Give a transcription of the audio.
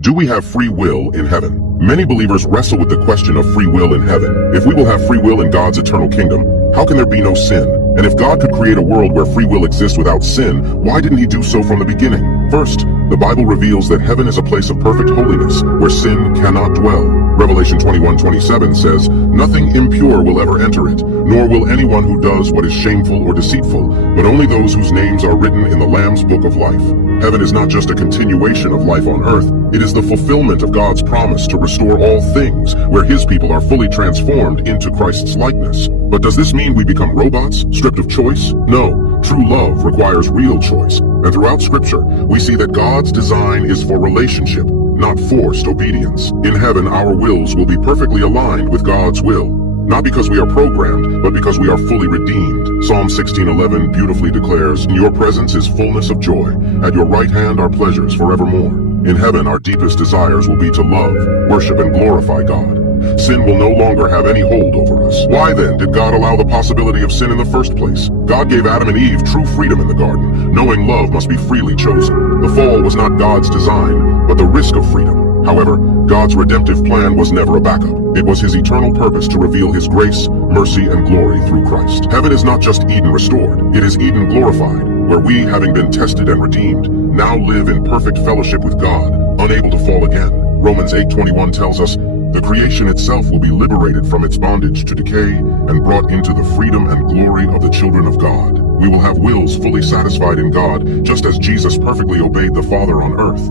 Do we have free will in heaven? Many believers wrestle with the question of free will in heaven. If we will have free will in God's eternal kingdom, how can there be no sin? And if God could create a world where free will exists without sin, why didn't he do so from the beginning? First, the Bible reveals that heaven is a place of perfect holiness, where sin cannot dwell. Revelation 21:27 says, "Nothing impure will ever enter it, nor will anyone who does what is shameful or deceitful, but only those whose names are written in the Lamb's book of life." Heaven is not just a continuation of life on earth, it is the fulfillment of God's promise to restore all things, where his people are fully transformed into Christ's likeness. But does this mean we become robots, stripped of choice? No, true love requires real choice. And throughout Scripture, we see that God's design is for relationship, not forced obedience. In heaven, our wills will be perfectly aligned with God's will. Not because we are programmed, but because we are fully redeemed. Psalm 16:11 beautifully declares, "In your presence is fullness of joy. At your right hand are pleasures forevermore." In heaven, our deepest desires will be to love, worship, and glorify God. Sin will no longer have any hold over us. Why then did God allow the possibility of sin in the first place? God gave Adam and Eve true freedom in the garden, knowing love must be freely chosen. The fall was not God's design, but the risk of freedom. However, God's redemptive plan was never a backup. It was his eternal purpose to reveal his grace, mercy, and glory through Christ. Heaven is not just Eden restored, it is Eden glorified, where we, having been tested and redeemed, now live in perfect fellowship with God, unable to fall again. Romans 8:21 tells us, "The creation itself will be liberated from its bondage to decay and brought into the freedom and glory of the children of God." We will have wills fully satisfied in God, just as Jesus perfectly obeyed the Father on earth.